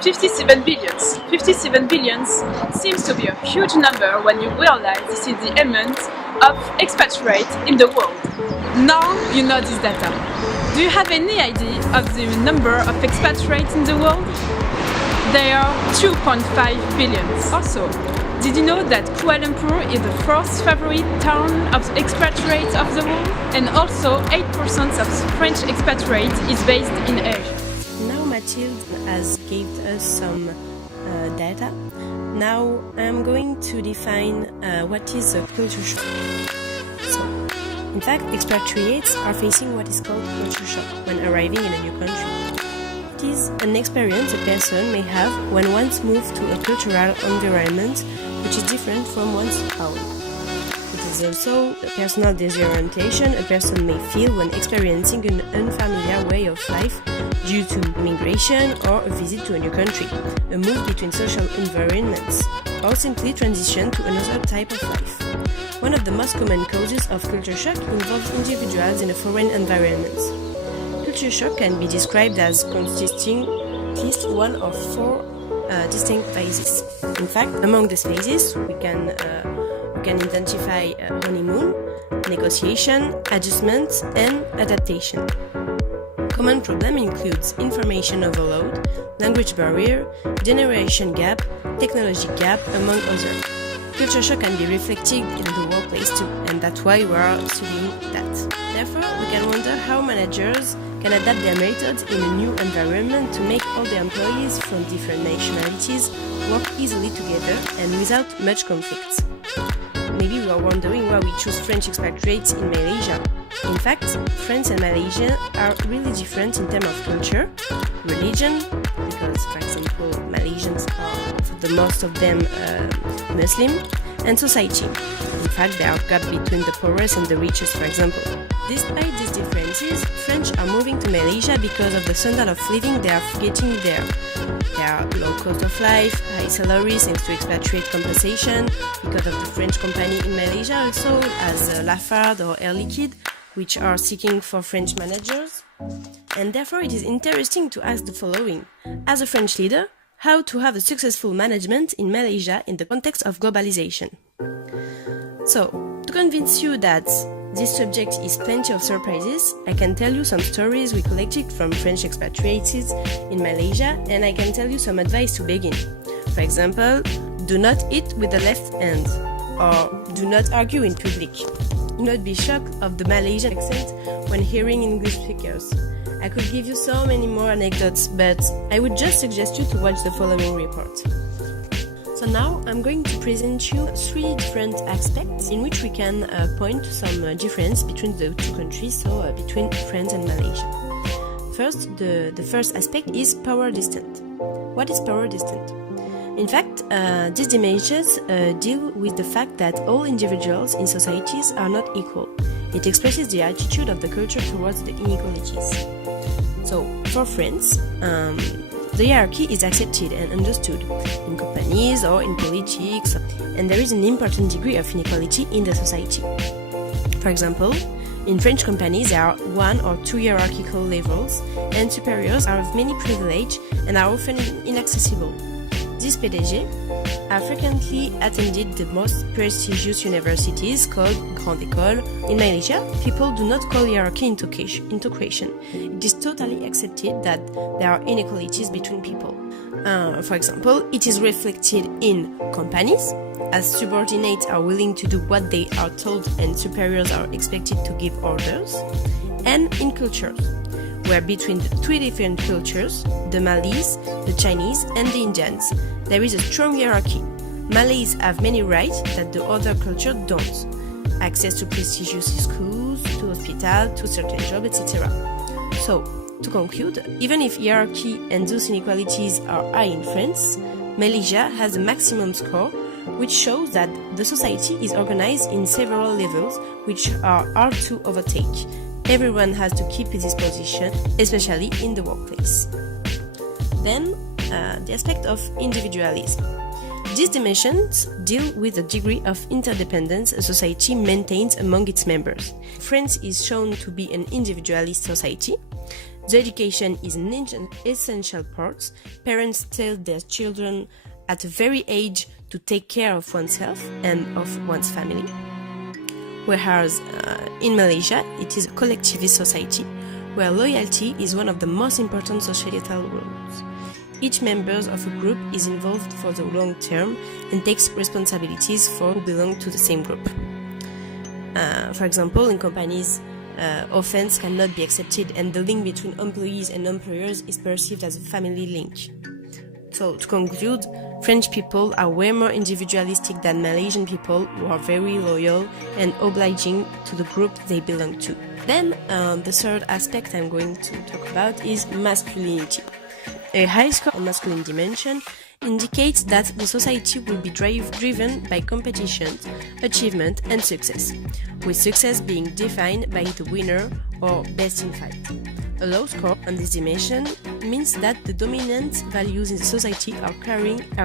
$57 billion. 57 billions seems to be a huge number when you realize this is the amount of expatriates in the world. Now you know this data. Do you have any idea of the number of expatriates in the world? They are 2.5 billion. Also, did you know that Kuala Lumpur is the first favorite town of the expatriates of the world? And also 8% of French expatriates is based in Asia. Now Mathilde has gave us some data. Now I'm going to define what is a culture shock. So, in fact, expatriates are facing what is called culture shock when arriving in a new country. It is an experience a person may have when one's moved to a cultural environment which is different from one's own. It is also a personal disorientation a person may feel when experiencing an unfamiliar way of life due to migration or a visit to a new country, a move between social environments, or simply transition to another type of life. One of the most common causes of culture shock involves individuals in a foreign environment. Culture shock can be described as consisting at least one of four distinct phases. In fact, among these phases, we can identify honeymoon, negotiation, adjustment, and adaptation. Common problem includes information overload, language barrier, generation gap, technology gap, among others. Culture shock can be reflected in the workplace too, and that's why we are studying that. Therefore, we can wonder how managers can adapt their methods in a new environment to make all the employees from different nationalities work easily together and without much conflict. Maybe we are wondering why we choose French expatriates in Malaysia. In fact, France and Malaysia are really different in terms of culture, religion, because, for example, Malaysians are, for the most of them, Muslim, and society. In fact, there are gaps between the poorest and the richest, for example. Despite these differences, French are moving to Malaysia because of the standard of living they are getting there. There are low cost of life, high salaries thanks to expatriate compensation, because of the French company in Malaysia also, as Lafarge or Air Liquide, which are seeking for French managers. And therefore it is interesting to ask the following. As a French leader, how to have a successful management in Malaysia in the context of globalization. So, to convince you that this subject is plenty of surprises, I can tell you some stories we collected from French expatriates in Malaysia, and I can tell you some advice to begin. For example, do not eat with the left hand, or do not argue in public. Do not be shocked of the Malaysian accent when hearing English speakers. I could give you so many more anecdotes, but I would just suggest you to watch the following report. So now I'm going to present you three different aspects in which we can point to some difference between the two countries, so between France and Malaysia. First, the first aspect is power distance. What is power distance? In fact, these dimensions deal with the fact that all individuals in societies are not equal. It expresses the attitude of the culture towards the inequalities. So, for France, the hierarchy is accepted and understood in companies or in politics, and there is an important degree of inequality in the society. For example, in French companies there are 1 or 2 hierarchical levels, and superiors are of many privilege and are often inaccessible. These PDG are frequently attended the most prestigious universities called Grande École. In Malaysia, people do not call hierarchy into question. It is totally accepted that there are inequalities between people. For example, it is reflected in companies, as subordinates are willing to do what they are told and superiors are expected to give orders, and in cultures, where between the three different cultures, the Malays, the Chinese, and the Indians, there is a strong hierarchy. Malays have many rights that the other culture don't. Access to prestigious schools, to hospital, to certain jobs, etc. So, to conclude, even if hierarchy and those inequalities are high in France, Malaysia has a maximum score, which shows that the society is organized in several levels, which are hard to overtake. Everyone has to keep his position, especially in the workplace. Then, the aspect of individualism. These dimensions deal with the degree of interdependence a society maintains among its members. France is shown to be an individualist society. The education is an essential part. Parents tell their children at a very age to take care of oneself and of one's family. Whereas in Malaysia, it is a collectivist society where loyalty is one of the most important societal rules. Each member of a group is involved for the long term and takes responsibilities for who belong to the same group. For example, in companies, offense cannot be accepted and the link between employees and employers is perceived as a family link. So, to conclude, French people are way more individualistic than Malaysian people who are very loyal and obliging to the group they belong to. Then, the third aspect I'm going to talk about is masculinity. A high score on masculine dimension indicates that the society will be driven by competition, achievement and success, with success being defined by the winner or best in fight. A low score on this dimension means that the dominant values in the society are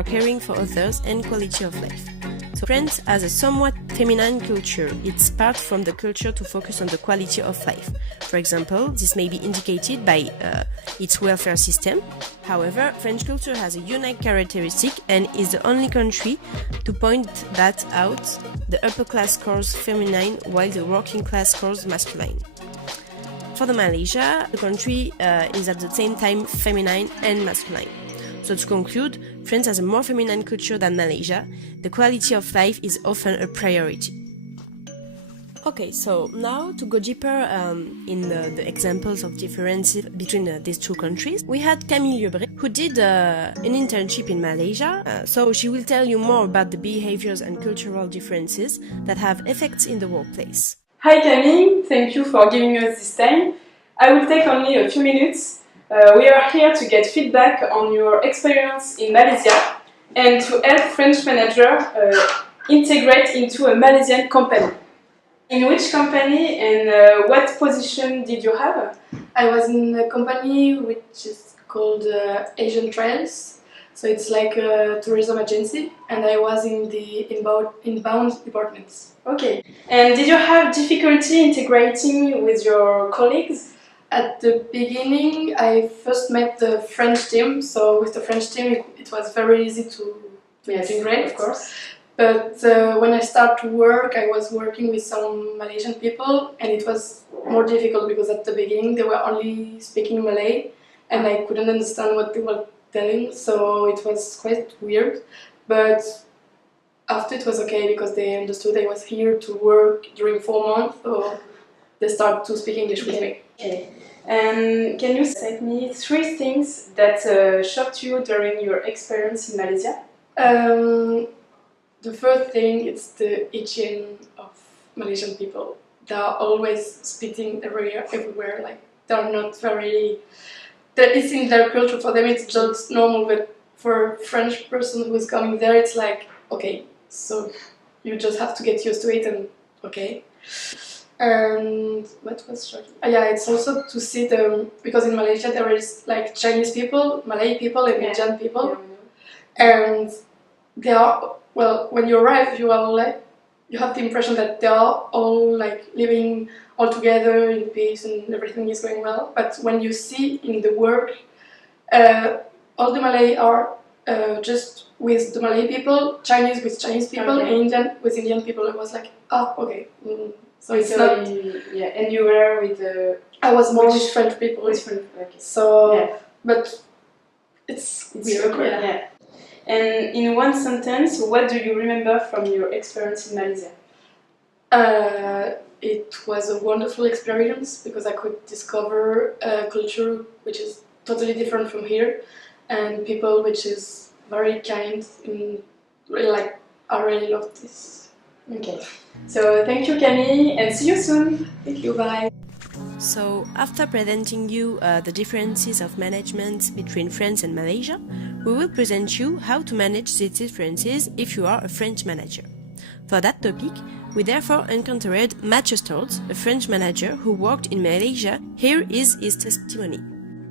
caring for others and quality of life. So France has a somewhat feminine culture. It's part from the culture to focus on the quality of life. For example, this may be indicated by its welfare system. However, French culture has a unique characteristic and is the only country to point that out. The upper class scores feminine while the working class scores masculine. For the Malaysia, the country is at the same time feminine and masculine. So to conclude, France has a more feminine culture than Malaysia. The quality of life is often a priority. Okay, so now to go deeper in the examples of differences between these two countries, we had Camille Lebré, who did an internship in Malaysia. So she will tell you more about the behaviors and cultural differences that have effects in the workplace. Hi Camille, thank you for giving us this time. I will take only a few minutes. We are here to get feedback on your experience in Malaysia and to help French managers integrate into a Malaysian company. In which company and what position did you have? I was in a company which is called Asian Trails, so it's like a tourism agency, and I was in the inbound departments. Okay. And did you have difficulty integrating with your colleagues? At the beginning, I first met the French team, so with the French team it was very easy to integrate, of course. But when I started to work, I was working with some Malaysian people, and it was more difficult because at the beginning they were only speaking Malay, and I couldn't understand what they were telling, so it was quite weird. But after it was okay because they understood I was here to work during 4 months, so they started to speak English with me. Okay. And can you say me 3 things that shocked you during your experience in Malaysia? The first thing is the hygiene of Malaysian people. They are always spitting everywhere. Like they're not very. It's in their culture. For them, it's just normal. But for a French person who's coming there, it's like okay, so you just have to get used to it, and okay. And what was shocking? Yeah, it's also to see them because in Malaysia there is like Chinese people, Malay people, and Indian people, and they are. Well, when you arrive, you have the impression that they are all like living all together in peace and everything is going well. But when you see in the work, all the Malay are just with the Malay people, Chinese with Chinese people, and Indian with Indian people. It was like, okay. So it's not. Yeah, and you were with I was more with French people. Okay. So, but it's weird. Yeah. And in one sentence, what do you remember from your experience in Malaysia? It was a wonderful experience because I could discover a culture which is totally different from here, and people which is very kind and really I really love this. Okay. So thank you Camille and see you soon. Thank you, bye. So, after presenting you the differences of management between France and Malaysia, we will present you how to manage these differences if you are a French manager. For that topic, we therefore encountered Mathilde Stoltz, a French manager who worked in Malaysia. Here is his testimony.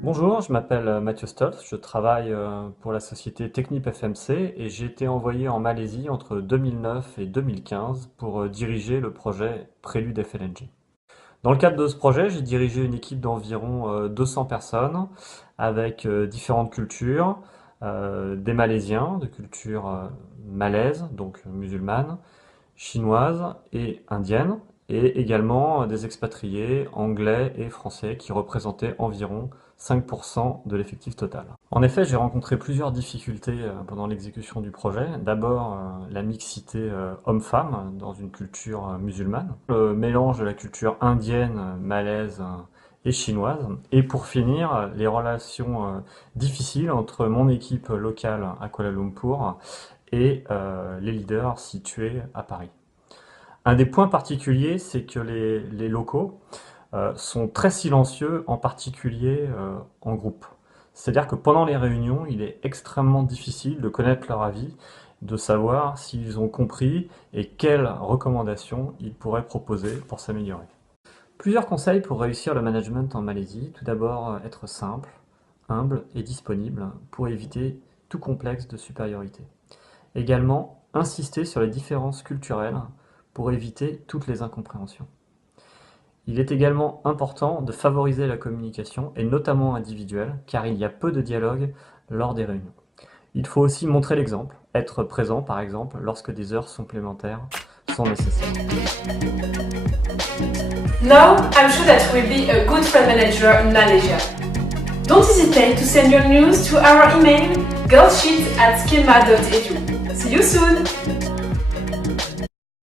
Bonjour, je m'appelle Mathilde Stoltz, je travaille pour la société Technip FMC et j'ai été envoyé en Malaisie entre 2009 et 2015 pour diriger le projet Prélude FLNG. Dans le cadre de ce projet, j'ai dirigé une équipe d'environ 200 personnes avec différentes cultures, des Malaisiens de culture malaise, donc musulmane, chinoise et indienne, et également des expatriés anglais et français qui représentaient environ 5% de l'effectif total. En effet, j'ai rencontré plusieurs difficultés pendant l'exécution du projet. D'abord, la mixité homme-femme dans une culture musulmane, le mélange de la culture indienne, malaise et chinoise, et pour finir, les relations difficiles entre mon équipe locale à Kuala Lumpur et les leaders situés à Paris. Un des points particuliers, c'est que les locaux sont très silencieux, en particulier en groupe. C'est-à-dire que pendant les réunions, il est extrêmement difficile de connaître leur avis, de savoir s'ils ont compris et quelles recommandations ils pourraient proposer pour s'améliorer. Plusieurs conseils pour réussir le management en Malaisie. Tout d'abord, être simple, humble et disponible pour éviter tout complexe de supériorité. Également, insister sur les différences culturelles pour éviter toutes les incompréhensions. Il est également important de favoriser la communication, et notamment individuelle, car il y a peu de dialogue lors des réunions. Il faut aussi montrer l'exemple, être présent par exemple lorsque des heures supplémentaires sont nécessaires. Now, I'm sure that you will be a good friend manager in Malaysia. Don't hesitate to send your news to our email girlzship@skema.edu. See you soon!